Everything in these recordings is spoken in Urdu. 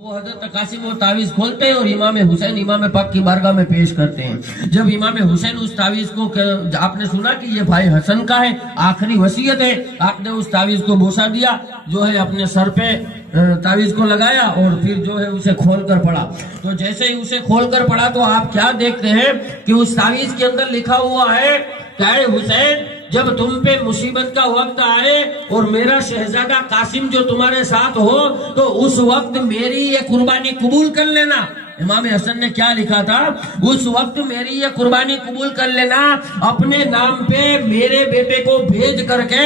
وہ حضرت قاسم وہ تعویذ کھولتے ہیں اور امام حسین امام پاک کی بارگاہ میں پیش کرتے ہیں۔ جب امام حسین اس تعویذ کو آپ نے سنا کہ یہ بھائی حسن کا ہے، آخری وصیت ہے، آپ نے اس تعویذ کو بوسہ دیا، جو ہے اپنے سر پہ تعویذ کو لگایا اور پھر جو ہے اسے کھول کر پڑھا۔ تو جیسے ہی اسے کھول کر پڑھا تو آپ کیا دیکھتے ہیں کہ اس تعویذ کے اندر لکھا ہوا ہے کہ اے حسین، جب تم پہ مصیبت کا وقت آئے اور میرا شہزادہ قاسم جو تمہارے ساتھ ہو تو اس وقت میری یہ قربانی قبول کر لینا۔ امام حسن نے کیا لکھا تھا؟ اس وقت میری یہ قربانی قبول کر لینا، اپنے نام پہ میرے بیٹے کو بھیج کر کے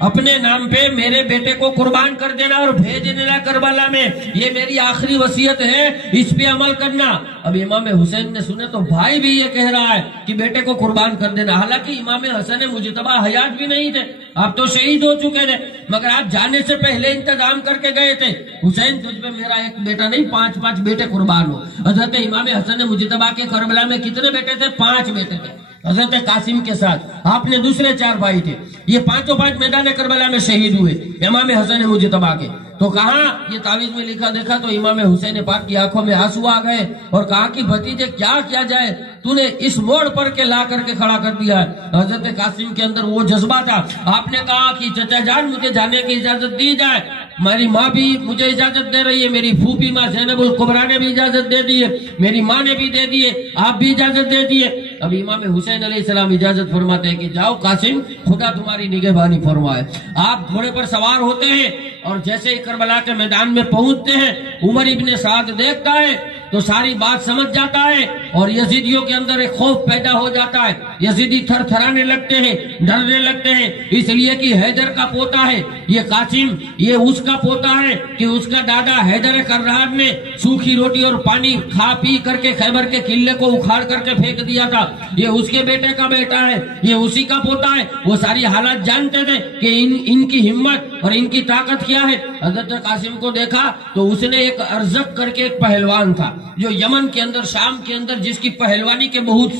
اپنے نام پہ میرے بیٹے کو قربان کر دینا اور بھیج دینا کربلا میں، یہ میری آخری وصیت ہے، اس پہ عمل کرنا۔ اب امام حسین نے سنے تو بھائی بھی یہ کہہ رہا ہے کہ بیٹے کو قربان کر دینا، حالانکہ امام حسن مجتبی حیات بھی نہیں تھے، آپ تو شہید ہو چکے تھے، مگر آپ جانے سے پہلے انتظام کر کے گئے تھے، حسین تجھ پہ میرا ایک بیٹا نہیں 5 بیٹے قربان ہو۔ حضرت امام حسن مجتبی کے کربلا میں کتنے بیٹے تھے؟ 5 بیٹے تھے، حضرت قاسم کے ساتھ آپ نے دوسرے 4 بھائی تھے، یہ 5 میدان کربلا میں شہید ہوئے امام حسن مجتبی کے۔ تو کہاں یہ تعویذ میں لکھا دیکھا تو امام حسین پاک کی آنکھوں میں آنسو آ گئے اور کہا کہ بھتیجے کیا کیا جائے، تو نے اس موڑ پر کے لا کر کے کھڑا کر دیا ہے۔ حضرت قاسم کے اندر وہ جذبہ تھا، آپ نے کہا کہ چچا جان مجھے جانے کی اجازت دی جائے، میری ماں بھی مجھے اجازت دے رہی ہے، میری پھوپھی ماں زینب الکبریٰ نے بھی اجازت دے دی ہے، میری ماں نے بھی دے دی ہے، آپ بھی اجازت دے دیے۔ اب امام حسین علیہ السلام اجازت فرماتے ہیں کہ جاؤ قاسم، خدا تمہاری نگہبانی فرمائے۔ آپ گھوڑے پر سوار ہوتے ہیں اور جیسے ہی کربلا کے میدان میں پہنچتے ہیں، عمر ابن سعد دیکھتا ہے تو ساری بات سمجھ جاتا ہے اور یزیدیوں کے اندر ایک خوف پیدا ہو جاتا ہے، یزیدی تھر تھرانے لگتے ہیں، ڈرنے لگتے ہیں، اس لیے کہ حیدر کا پوتا ہے یہ قاسم، یہ اس کا پوتا ہے کہ اس کا دادا حیدر کرار نے سوکھی روٹی اور پانی کھا پی کر کے خیبر کے قلعے کو اکھاڑ کر کے پھینک دیا تھا، یہ اس کے بیٹے کا بیٹا ہے، یہ اسی کا پوتا ہے۔ وہ ساری حالات جانتے تھے کہ ان کی ہمت اور ان کی طاقت کیا ہے۔ حضرت قاسم کو دیکھا تو اس نے ایک ارزق کر کے ایک پہلوان تھا جو یمن کے اندر شام کے اندر جس کی پہلوانی کے بہت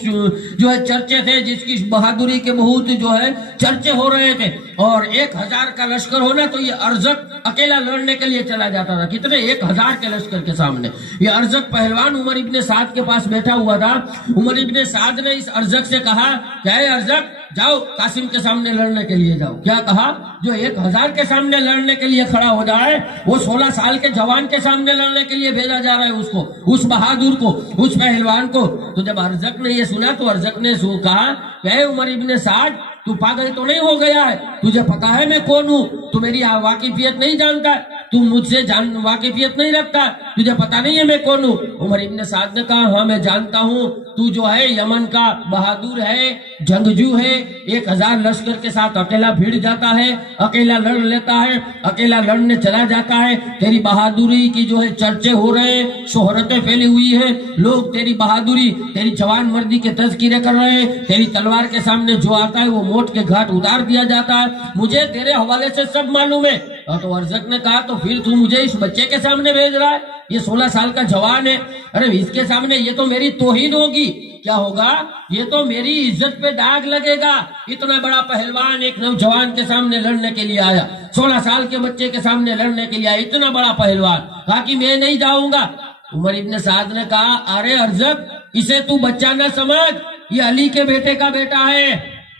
جو ہے چرچے تھے، جس کی بہادری کے بہت جو ہے چرچے ہو رہے تھے، اور 1000 کا لشکر ہونا تو یہ ارزق اکیلا لڑنے کے لیے چلا جاتا تھا، کتنے 1000 کے لشکر کے سامنے یہ ارزق پہلوان عمر ابن سعد کے پاس بیٹھا ہوا تھا۔ عمر ابن سعد نے اس ارزق سے کہا کہ اے ارزق جاؤ قاسم کے سامنے لڑنے کے لیے جاؤ۔ کیا کہا؟ جو 1000 کے سامنے لڑنے کے لیے کھڑا ہو جائے وہ 16 سال کے جوان کے سامنے لڑنے کے لیے بھیجا جا رہا ہے، اس کو، اس بہادر کو، اس پہلوان کو۔ تو جب ارزق نے یہ سنا تو ارزق نے کہا کہ اے عمر ابن سعد، تو پاگل تو نہیں ہو گیا ہے؟ تجھے پتا ہے میں کون ہوں؟ تو میری واقفیت نہیں جانتا، تو مجھ سے واقفیت نہیں رکھتا، تجھے پتا نہیں ہے میں کون ہوں؟ عمر ابن سعد نے کہا ہاں میں جانتا ہوں، تو جو ہے یمن کا بہادر ہے، جنگجو ہے، 1000 لشکر کے ساتھ اکیلا بھیڑ جاتا ہے، اکیلا لڑ لیتا ہے، اکیلا لڑنے چلا جاتا ہے، تیری بہادری کی جو ہے چرچے ہو رہے ہیں، شہرتیں پھیلی ہوئی ہیں، لوگ تیری بہادری، تیری جوان مردی کے تذکرے کر رہے ہیں، تیری تلوار کے سامنے جو آتا ہے وہ موت کے گھاٹ اتار دیا جاتا ہے، مجھے تیرے حوالے سے سب معلوم ہے۔ تو ارزق نے کہا تو پھر تو مجھے اس بچے کے سامنے بھیج رہا ہے، یہ 16 سال کا جوان ہے، ارے اس کے سامنے یہ تو میری توہین ہوگی، کیا ہوگا؟ یہ تو میری عزت پہ داغ لگے گا، اتنا بڑا پہلوان ایک نوجوان کے سامنے لڑنے کے لیے آیا، 16 سال کے بچے کے سامنے لڑنے کے لیے آیا، اتنا بڑا پہلوان، کہا کہ میں نہیں جاؤں گا۔ عمر ابن سعد نے کہا ارے ارزق اسے تو بچہ نہ سمجھ، یہ علی کے بیٹے کا بیٹا ہے،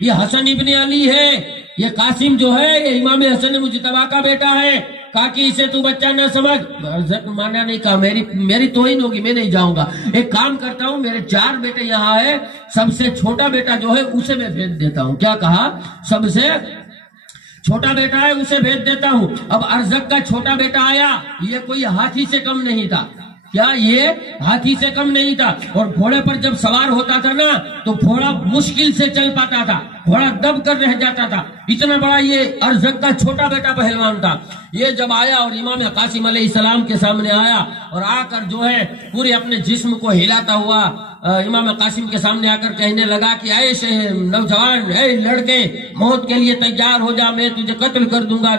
یہ حسن ابن علی ہے، یہ قاسم جو ہے یہ امام حسن مجتبی کا بیٹا ہے، کہا کہ اسے تو بچہ نہ سمجھ۔ ارزق مانا نہیں، کہا میری توہین ہوگی، میں نہیں جاؤں گا، ایک کام کرتا ہوں، میرے 4 بیٹے یہاں ہے، سب سے چھوٹا بیٹا جو ہے اسے میں بھیج دیتا ہوں۔ کیا کہا؟ سب سے چھوٹا بیٹا ہے اسے بھیج دیتا ہوں۔ اب ارزق کا چھوٹا بیٹا آیا، یہ کوئی ہاتھی سے کم نہیں تھا، کیا یہ ہاتھی سے کم نہیں تھا، اور گھوڑے پر جب سوار ہوتا تھا نا تو گھوڑا مشکل سے چل پاتا تھا، گھوڑا دب کر رہ جاتا تھا، اتنا بڑا یہ ارزق کا چھوٹا بیٹا پہلوان تھا۔ یہ جب آیا اور امام قاسم علیہ السلام کے سامنے آیا اور آ کر جو ہے پورے اپنے جسم کو ہلاتا ہوا امام قاسم کے سامنے آ کر کہنے لگا کہ اے نوجوان، اے لڑکے، موت کے لیے تیار ہو جا، میں تجھے قتل کر دوں گا۔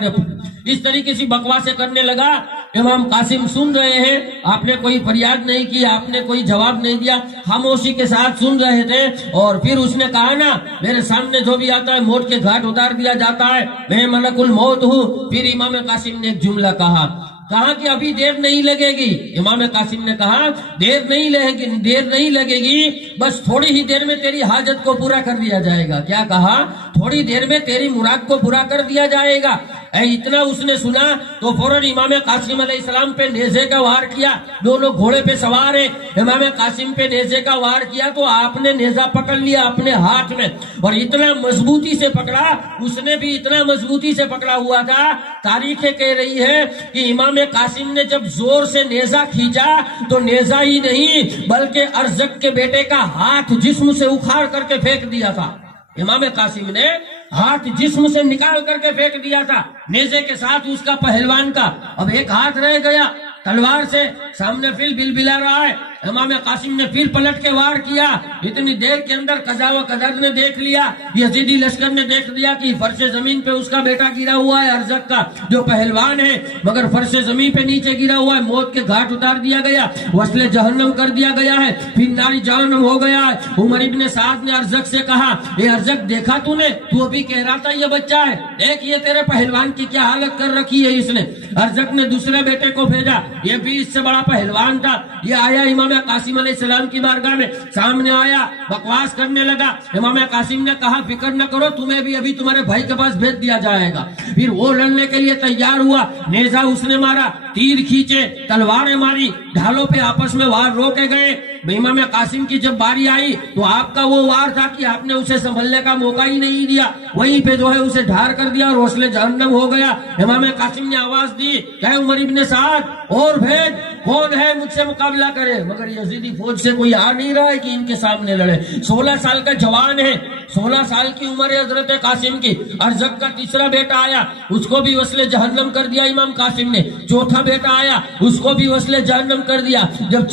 اس طریقے سے بکواسے کرنے لگا۔ امام قاسم سن رہے ہیں، آپ نے کوئی فریاد نہیں کی، آپ نے کوئی جواب نہیں دیا، خاموشی کے ساتھ سن رہے تھے۔ اور پھر اس نے کہا نا میرے سامنے جو بھی آتا ہے موت کے گھاٹ اتار دیا جاتا ہے، میں ملک الموت ہوں۔ پھر امام قاسم نے ایک جملہ کہا کہا کہ ابھی دیر نہیں لگے گی. امام قاسم نے کہا دیر نہیں لگے گی، بس تھوڑی ہی دیر میں تیری حاجت کو پورا کر دیا جائے گا. کیا کہا؟ تھوڑی دیر میں تیری مراد کو پورا کر دیا جائے گا. اتنا اس نے سنا تو فوراً امام قاسم علیہ السلام پہ نیزے کا وار کیا. دونوں گھوڑے پہ سوار ہیں. امام قاسم پہ نیزے کا وار کیا تو آپ نے نیزہ پکڑ لیا اپنے ہاتھ میں، اور اتنا مضبوطی سے پکڑا، اس نے بھی اتنا مضبوطی سے پکڑا ہوا تھا. تاریخیں کہہ رہی ہے کہ امام قاسم نے جب زور سے نیزہ کھینچا تو نیزہ ہی نہیں بلکہ ارزق کے بیٹے کا ہاتھ جسم سے اکھاڑ کر کے پھینک دیا تھا. امام قاسم نے ہاتھ جسم سے نکال کر کے پھینک دیا تھا نیزے کے ساتھ اس کا پہلوان کا. اب ایک ہاتھ رہ گیا تلوار سے، سامنے فیل بلبلا رہا ہے. امام قاسم نے پھر پلٹ کے وار کیا. اتنی دیر کے اندر قضا و قدر نے دیکھ لیا، یزیدی لشکر نے دیکھ لیا کہ فرش زمین پہ اس کا بیٹا گرا ہوا ہے ارزق کا جو پہلوان ہے، مگر فرش زمین پہ نیچے گرا ہوا ہے. موت کے گھاٹ اتار دیا گیا، وصل جہنم کر دیا گیا ہے، پھر ناری جہنم ہو گیا ہے. عمر ابن سعد نے ارزق سے کہا اے ارزق دیکھا تو نے، تو ابھی کہہ رہا تھا یہ بچہ ہے، دیکھ یہ تیرے پہلوان کی کیا حالت کر رکھی ہے اس نے. ارزق نے دوسرے بیٹے کو بھیجا، یہ بھی اس سے بڑا پہلوان تھا. یہ آیا امام قاسم علیہ السلام کی بارگاہ میں، سامنے آیا، بکواس کرنے لگا. امام قاسم نے کہا فکر نہ کرو، تمہیں بھی ابھی تمہارے بھائی کے پاس بھیج دیا جائے گا. پھر وہ لڑنے کے لیے تیار ہوا، نیزہ اس نے مارا، تیر کھینچے، تلواریں ماری، ڈھالوں پہ آپس میں وار روکے گئے. امام قاسم کی جب باری آئی تو آپ کا وہ وار تھا کہ آپ نے اسے سنبھلنے کا موقع ہی نہیں دیا، وہیں پہ جو ہے اسے ڈھار کر دیا اور وصل جہنم ہو گیا. امام قاسم نے آواز دی کہ عمر ابن سعد اور بھیج، کون ہے مجھ سے مقابلہ کرے. مگر یزیدی فوج سے کوئی آ نہیں رہا ہے کہ ان کے سامنے لڑے. 16 سال کا جوان ہے، 16 سال کی عمر ہے حضرت قاسم کی. ارزق کا تیسرا بیٹا آیا، اس کو بھی وصل جہنم کر دیا امام قاسم نے. چوتھا بیٹا آیا، اس کو بھی وصل جہنم کر دیا. جب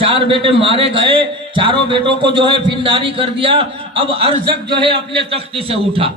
چار بیٹے مارے گئے، چاروں بیٹوں کو جو ہے پھر ناری کر دیا. اب ارزق جو ہے اپنے تخت سے اٹھا،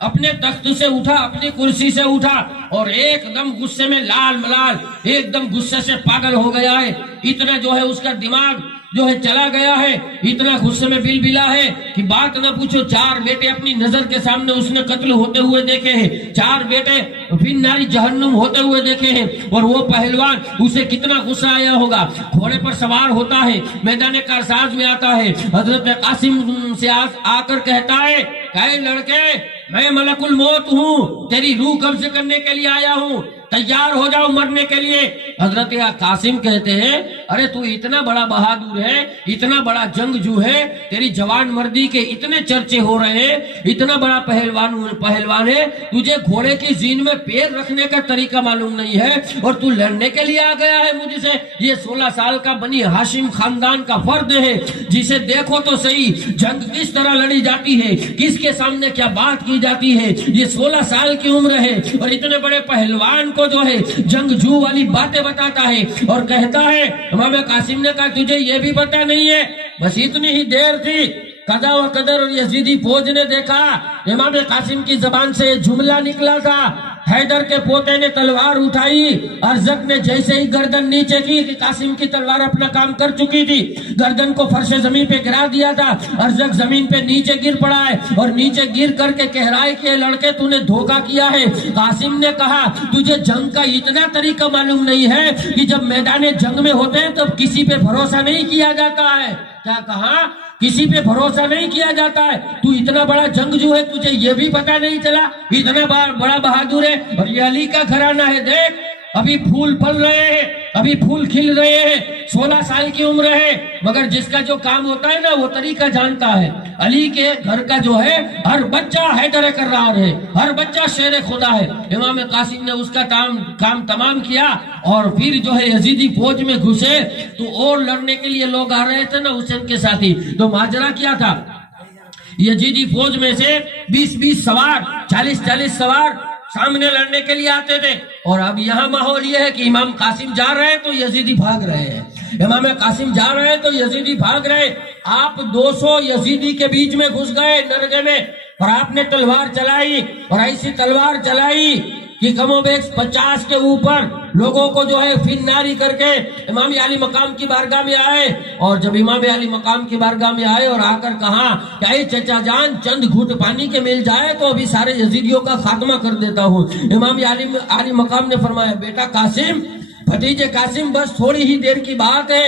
اپنے تخت سے اٹھا، اپنی کرسی سے اٹھا، اور ایک دم غصے میں لال ملال، ایک دم غصے سے پاگل ہو گیا ہے. اتنا جو ہے اس کا دماغ جو ہے چلا گیا ہے، اتنا غصے میں بلبلا ہے کہ بات نہ پوچھو. 4 بیٹے اپنی نظر کے سامنے اس نے قتل ہوتے ہوئے دیکھے ہیں، 4 بیٹے پھر ناری جہنم ہوتے ہوئے دیکھے ہیں. اور وہ پہلوان، اسے کتنا غصہ آیا ہوگا. گھوڑے پر سوار ہوتا ہے، میدان کارساز میں آتا ہے، حضرت قاسم سے آ کر کہتا ہے کہ لڑکے میں ملک الموت ہوں، تیری روح قبض کرنے کے لیے آیا ہوں، تیار ہو جاؤ مرنے کے لیے. حضرت قاسم کہتے ہیں ارے تو اتنا بڑا بہادر ہے، اتنا بڑا جنگجو ہے، تیری جوان مردی کے اتنے چرچے ہو رہے ہیں، اتنا بڑا پہلوان ہے، تجھے گھوڑے کی زین میں پیر رکھنے کا طریقہ معلوم نہیں ہے اور تو لڑنے کے لیے آ گیا ہے مجھ سے. یہ 16 سال کا بنی ہاشم خاندان کا فرد ہے، جسے دیکھو تو صحیح جنگ کس طرح لڑی جاتی ہے، کس کے سامنے کیا بات کی جاتی ہے. یہ 16 سال کی عمر ہے اور اتنے بڑے پہلوان کو جو ہے جنگجو والی باتیں بتاتا ہے اور کہتا ہے. امام قاسم نے کہا تجھے یہ بھی پتہ نہیں ہے. بس اتنی ہی دیر تھی، قضا و قدر اور یزیدی فوج نے دیکھا امام قاسم کی زبان سے یہ جملہ نکلا تھا. حیدر کے پوتے نے تلوار اٹھائی، ارزق نے جیسے ہی گردن نیچے کی کہ قاسم کی تلوار اپنا کام کر چکی تھی، گردن کو فرش زمین پہ گرا دیا تھا. ارزق زمین پہ نیچے گر پڑا ہے اور نیچے گر کر کے کہہ رہا ہے کہ لڑکے تو نے دھوکہ کیا ہے. قاسم نے کہا تجھے جنگ کا اتنا طریقہ معلوم نہیں ہے کہ جب میدان جنگ میں ہوتے ہیں تب کسی پہ بھروسہ نہیں کیا جاتا ہے. کیا کہا؟ کسی پہ بھروسہ نہیں کیا جاتا ہے. تو اتنا بڑا جنگجو ہے، تجھے یہ بھی پتہ نہیں چلا، اتنا بڑا بہادر ہے. اور یہ علی کا گھرانہ ہے، دیکھ ابھی پھول پھل رہے ہیں، ابھی پھول کھل رہے ہیں، 16 سال کی عمر ہے، مگر جس کا جو کام ہوتا ہے نا وہ طریقہ جانتا ہے. علی کے گھر کا جو ہے ہر بچہ حیدر کرار ہے، ہر بچہ شیر خدا ہے. امام قاسم نے اس کا کام تمام کیا اور پھر جو ہے یزیدی فوج میں گھسے تو اور لڑنے کے لیے لوگ آ رہے تھے نا حسین کے ساتھی. تو ماجرا کیا تھا، یزیدی فوج میں سے 20 سوار، 40 سوار سامنے لڑنے کے لیے آتے تھے. اور اب یہاں ماحول یہ ہے کہ امام قاسم جا رہے ہیں تو یزیدی بھاگ رہے ہیں، امام قاسم جا رہے ہیں تو یزیدی بھاگ رہے. آپ 200 یزیدی کے بیچ میں گھس گئے نرگے میں، اور آپ نے تلوار چلائی اور ایسی تلوار چلائی کہ کم و بیش 50 کے اوپر لوگوں کو جو ہے فناری کر کے امام علی مقام کی بارگاہ میں آئے، اور جب امام علی مقام کی بارگاہ میں آئے اور آ کر کہا کہ اے چچا جان چند گھٹ پانی کے مل جائے تو ابھی سارے یزیدیوں کا خاتمہ کر دیتا ہوں۔ امام علی مقام نے فرمایا بیٹا قاسم، بھتیجے قاسم، بس تھوڑی ہی دیر کی بات ہے،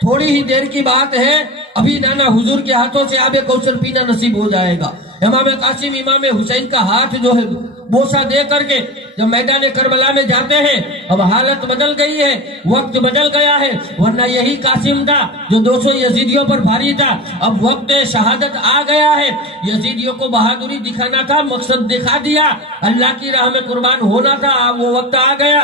تھوڑی ہی دیر کی بات ہے، ابھی نانا حضور کے ہاتھوں سے آب کوثر پینا نصیب ہو جائے گا۔ امام قاسم امام حسین کا ہاتھ جو ہے بوسہ دے کر کے جب میدان کربلا میں جاتے ہیں، اب حالت بدل گئی ہے، وقت بدل گیا ہے، ورنہ یہی قاسم تھا جو 200 یزیدیوں پر بھاری تھا، اب وقت شہادت آ گیا ہے، یزیدیوں کو بہادری دکھانا تھا، مقصد دکھا دیا، اللہ کی راہ میں قربان ہونا تھا، وہ وقت آ گیا۔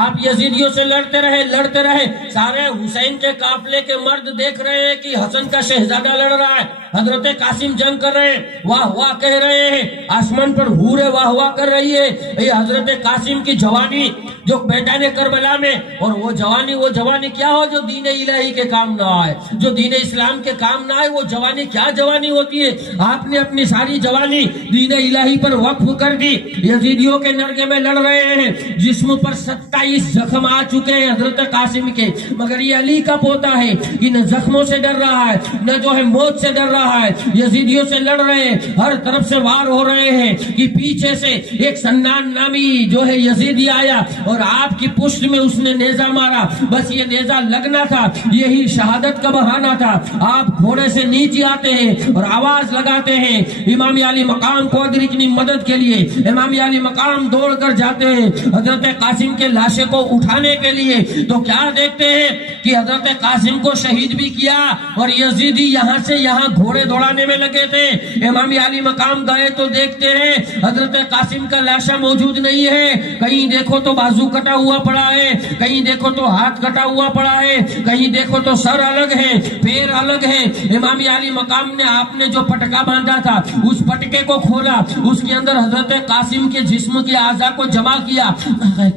آپ یزیدیوں سے لڑتے رہے، سارے حسین کے قافلے کے مرد دیکھ رہے ہیں کہ حسن کا شہزادہ لڑ رہا ہے، حضرت قاسم جنگ کر رہے ہیں، واہ واہ کہہ رہے ہیں، آسمان پر حوریں واہ واہ کر رہی ہے، یہ حضرت قاسم کی جوانی جو میدان کربلا میں، اور وہ جوانی کیا ہو جو دین الہی کے کام نہ آئے، جو دین اسلام کے کام نہ آئے، وہ جوانی کیا جوانی ہوتی ہے؟ آپ نے اپنی ساری جوانی دین الہی پر وقف کر دی، یزیدیوں کے نرگے میں لڑ رہے ہیں، جسم پر 27 زخم آ چکے ہیں حضرت قاسم کے، مگر یہ علی کا پوتا ہے کہ نہ زخموں سے ڈر رہا ہے، نہ جو ہے موت سے ڈر رہا ہے، یزیدیوں سے لڑ رہے ہیں، ہر طرف سے وار ہو رہے ہیں کہ پیچھے سے ایک سنان نامی جو ہے یزیدی آیا اور آپ کی پشت میں اس نے نیزہ مارا، بس یہ نیزہ لگنا تھا، یہی شہادت کا بہانہ تھا۔ آپ گھوڑے سے نیچے آتے ہیں اور آواز لگاتے ہیں امام علی مقام کو ادرکنی مدد کے لیے، امام علی مقام دوڑ کر جاتے ہیں حضرت قاسم کے لاشے کو اٹھانے کے لیے، تو کیا دیکھتے ہیں کہ حضرت قاسم کو شہید بھی کیا اور یزیدی یہاں سے یہاں گھوڑے دوڑانے میں لگے تھے۔ امام علی مقام گئے تو دیکھتے ہیں حضرت قاسم کا لاشا موجود نہیں ہے، کہیں دیکھو تو بازو کٹا ہوا پڑا ہے، کہیں دیکھو تو ہاتھ کٹا ہوا پڑا ہے، کہیں دیکھو تو سر الگ ہے، پیر الگ ہے۔ امام علی مقام نے آپ نے جو پٹکا باندھا تھا اس پٹکے کو کھولا، اس کے اندر حضرت قاسم کے جسم کے اعضاء کو جمع کیا،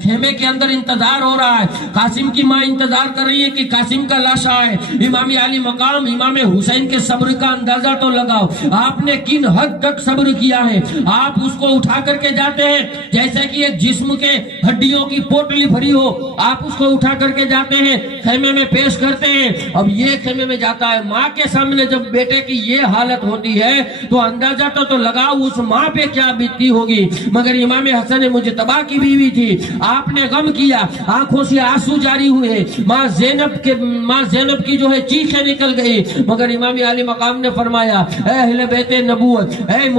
خیمے کے اندر انتظار ہو رہا ہے، قاسم کی ماں انتظار کر رہی ہے کہ قاسم کا لاشا ہے۔ امام علی مقام امام حسین کے صبر کا اندازہ تو لگاؤ، آپ نے کن حد تک صبر کیا ہے۔ آپ اس کو اٹھا کر کے جاتے ہیں جیسے کہ ایک جسم کے ہڈیوں کی پوٹلی بھری ہو، آپ اس کو اٹھا کر کے جاتے ہیں، خیمے میں پیش کرتے ہیں۔ اب یہ خیمے میں جاتا ہے، ماں کے سامنے جب بیٹے کی یہ حالت ہوتی ہے تو اندازہ تو لگاؤ اس ماں پہ کیا بیتتی ہوگی۔ مگر امام حسن مجتبیٰ کی بیوی تھی، آپ نے غم کیا، آنکھوں سے آنسو جاری ہوئے، ماں زینب کی جو ہے چیخیں نکل گئی، مگر امام علی مقام نے فرمایا اے اہل بیت نبوت، اے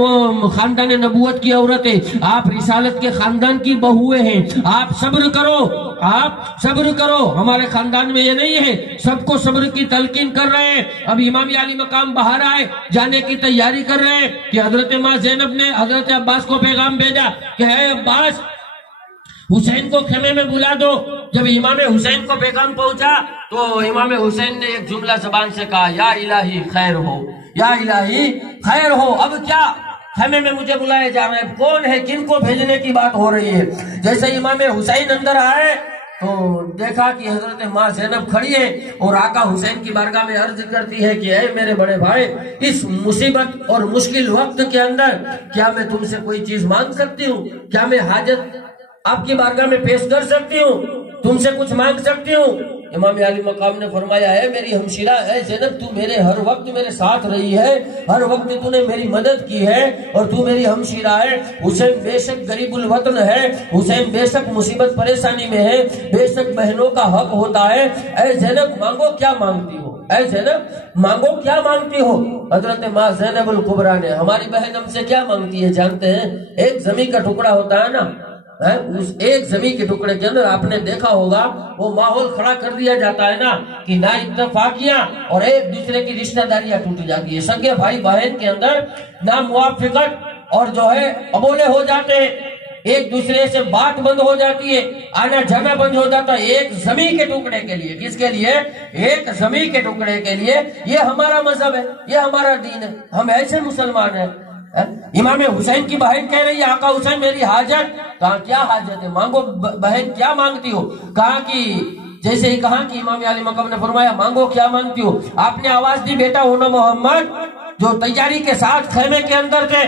خاندان نبوت کی عورتیں، آپ رسالت کے خاندان کی بہویں ہیں، آپ صبر کرو، آپ صبر کرو، ہمارے خاندان میں یہ نہیں ہے، سب کو صبر کی تلقین کر رہے ہیں۔ اب امام علی مقام باہر آئے، جانے کی تیاری کر رہے ہیں کہ حضرت ماں زینب نے حضرت عباس کو پیغام بھیجا کہ اے عباس، حسین کو خیمے میں بلا دو۔ جب امام حسین کو پیغام پہنچا تو امام حسین نے ایک جملہ زبان سے کہا یا الہی خیر ہو، یا الہی خیر ہو۔ اب کیا خیمے میں مجھے بلائے جا رہے ہیں، کون ہے، کن کو بھیجنے کی بات ہو رہی ہے۔ جیسے امام حسین اندر آئے تو دیکھا کہ حضرت ماں زینب کھڑی ہے اور آقا حسین کی بارگاہ میں عرض کرتی ہے کہ اے میرے بڑے بھائی، اس مصیبت اور مشکل وقت کے اندر کیا میں تم سے کوئی چیز مانگ سکتی ہوں؟ کیا میں حاجت آپ کی بارگاہ میں پیش کر سکتی ہوں؟ تم سے کچھ مانگ سکتی ہوں؟ امام علی مقام نے فرمایا اے میری ہمشیرہ، اے زینب، تو میرے ہر وقت میرے ساتھ رہی ہے، ہر وقت تو نے میری مدد کی ہے اور تو میری ہمشیرہ ہے۔ حسین بے شک غریب الوطن ہے، حسین بے شک مصیبت پریشانی میں ہے، بے شک بہنوں کا حق ہوتا ہے۔ اے زینب مانگو، کیا مانگتی ہو؟ اے زینب مانگو، کیا مانگتی ہو؟ حضرت ماں زینب الکبریٰ نے، ہماری بہن ہم سے کیا مانگتی ہے جانتے ہیں؟ ایک زمین کا ٹکڑا ہوتا ہے نا، اس ایک زمین کے ٹکڑے کے اندر آپ نے دیکھا ہوگا وہ ماحول کھڑا کر دیا جاتا ہے نا کہ نا اتفاقیاں اور ایک دوسرے کی رشتہ داریاں ٹوٹ جاتی ہے، سگے بھائی بہن کے اندر نا موافقت اور جو ہے ابولے ہو جاتے ہیں، ایک دوسرے سے بات بند ہو جاتی ہے، آنا جانا بند ہو جاتا ہے ایک زمین کے ٹکڑے کے لیے۔ کس کے لیے؟ ایک زمین کے ٹکڑے کے لیے۔ یہ ہمارا مذہب ہے، یہ ہمارا دین ہے، ہم ایسے مسلمان ہیں۔ امام حسین کی بہن کہہ رہی ہے آقا حسین میری حاجت، کہا کیا حاجت ہے؟ مانگو بہن، کیا مانگتی ہو؟ کہا کہ جیسے ہی کہا کہ امام علی مقام نے فرمایا مانگو، کیا مانگتی ہو؟ آپ نے آواز دی بیٹا ہونا محمد، جو تیاری کے ساتھ خیمے کے اندر تھے۔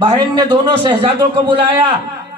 بہن نے دونوں شہزادوں کو بلایا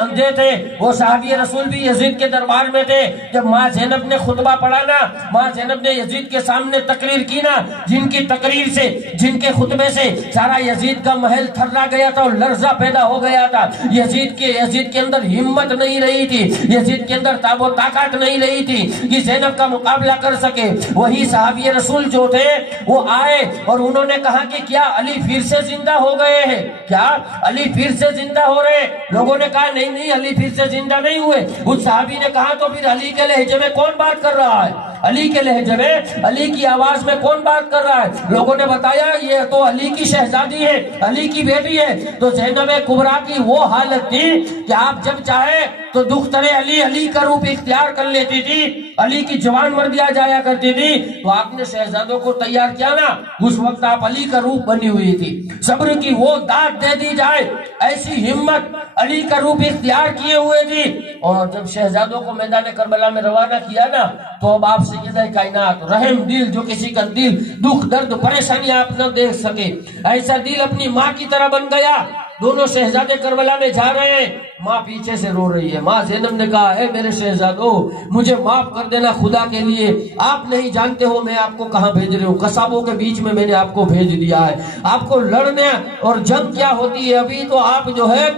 اندھے تھے، وہ صحابی رسول بھی یزید کے دربار میں تھے۔ جب ماں زینب نے خطبہ پڑھا نا، ماں زینب نے یزید کے سامنے تقریر کی نا، جن کی تقریر سے، جن کے خطبے سے سارا یزید کا محل تھرا گیا تھا اور لرزہ پیدا ہو گیا تھا۔ یزید کے اندر ہمت نہیں رہی تھی، یزید کے اندر تاب و طاقت نہیں رہی تھی کہ زینب کا مقابلہ کر سکے۔ وہی صحابی رسول جو تھے وہ آئے اور انہوں نے کہا کہ کیا علی پھر سے زندہ ہو گئے ہیں؟ کیا علی پھر سے زندہ ہو رہے؟ لوگوں نے کہا نہیں نہیں، علی پھر سے زندہ نہیں ہوئے۔ اس صحابی نے کہا تو پھر علی کے لہجے میں کون بات کر رہا ہے؟ علی کے لہجے میں، علی کی آواز میں کون بات کر رہا ہے؟ لوگوں نے بتایا یہ تو علی کی شہزادی ہے، علی کی بیٹی ہے۔ تو زینب کبریٰ کی وہ حالت تھی کہ آپ جب چاہے تو دختر علی، علی کا روپ اختیار کر لیتی تھی، علی کی جوان مردی آ جایا کرتی تھی۔ تو آپ نے شہزادوں کو تیار کیا نا، اس وقت آپ علی کا روپ بنی ہوئی تھی۔ صبر کی وہ داد دے دی جائے، ایسی ہمت علی کا روپ اختیار کیے ہوئے تھی۔ اور جب شہزادوں کو میدان کربلا میں روانہ کیا نا، تو اب آپ سیدہ کائنات، رحم دل، جو کسی کا دل دکھ درد پریشانی آپ نہ دیکھ سکے، ایسا دل اپنی ماں کی طرح بن گیا۔ دونوں شہزادے کربلا میں جا رہے ہیں، ماں پیچھے سے رو رہی ہے۔ ماں زینب نے کہا اے میرے شہزادو، مجھے معاف کر دینا خدا کے لیے، آپ نہیں جانتے ہو میں آپ کو کہاں بھیج رہی ہوں، قصابوں کے بیچ میں نے آپ کو بھیج دیا ہے۔ آپ کو لڑنے اور جنگ کیا ہوتی ہے، ابھی تو آپ جو ہے،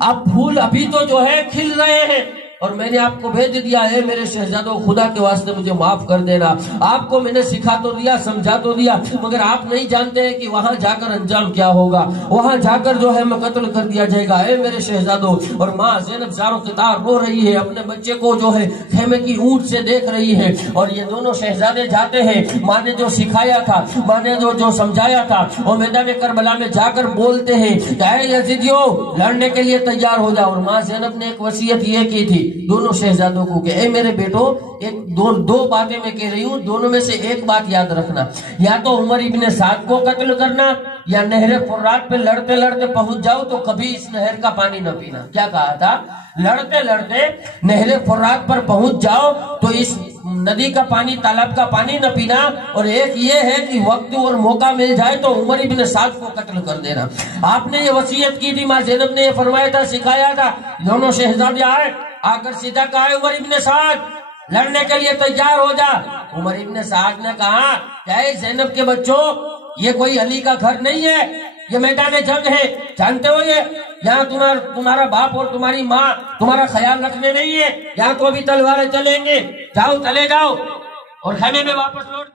آپ پھول ابھی تو جو ہے کھل رہے ہیں، اور میں نے آپ کو بھیج دیا ہے۔ میرے شہزادوں خدا کے واسطے مجھے معاف کر دینا، آپ کو میں نے سکھا تو دیا، سمجھا تو دیا، مگر آپ نہیں جانتے ہیں کہ وہاں جا کر انجام کیا ہوگا، وہاں جا کر جو ہے میں قتل کر دیا جائے گا، اے میرے شہزادوں۔ اور ماں زینب زارو قطار رو رہی ہے، اپنے بچے کو جو ہے خیمے کی اونٹ سے دیکھ رہی ہے، اور یہ دونوں شہزادے جاتے ہیں۔ ماں نے جو سکھایا تھا، ماں نے جو سمجھایا تھا، وہ میدان کربلا میں جا کر بولتے ہیں کہ اے یزیدیو، لڑنے کے لیے تیار ہو جاؤ۔ اور ماں زینب نے ایک وصیت یہ کی تھی دونوں شہزادوں کو کہ اے میرے بیٹو، دو باتیں میں کہہ رہی ہوں، دونوں میں سے ایک بات یاد رکھنا، یا تو عمر ابن سعد کو قتل کرنا، یا نہر فرات پہ لڑتے لڑتے پہنچ جاؤ تو کبھی اس نہر کا پانی نہ پینا۔ کیا کہا تھا؟ لڑتے لڑتے نہر فرات پر پہنچ جاؤ تو اس ندی کا پانی، تالاب کا پانی نہ پینا، اور ایک یہ ہے کہ وقت اور موقع مل جائے تو عمر ابن سعد کو قتل کر دینا۔ آپ نے یہ وصیت کی تھی، ماں زینب نے یہ فرمایا تھا، سکھایا تھا۔ دونوں شہزادے آئے، آ کر سیدھا کہا عمر ابن سعد لڑنے کے لیے تیار ہو جا۔ عمر ابن سعد نے کہا کہ اے زینب کے بچوں، یہ کوئی علی کا گھر نہیں ہے، یہ میدان جنگ ہے، جانتے ہو یہ یہاں تمہارا باپ اور تمہاری ماں تمہارا خیال رکھنے نہیں ہے، یہاں تو ابھی تلواریں چلیں گے، جاؤ چلے جاؤ اور خیمے میں واپس لوٹ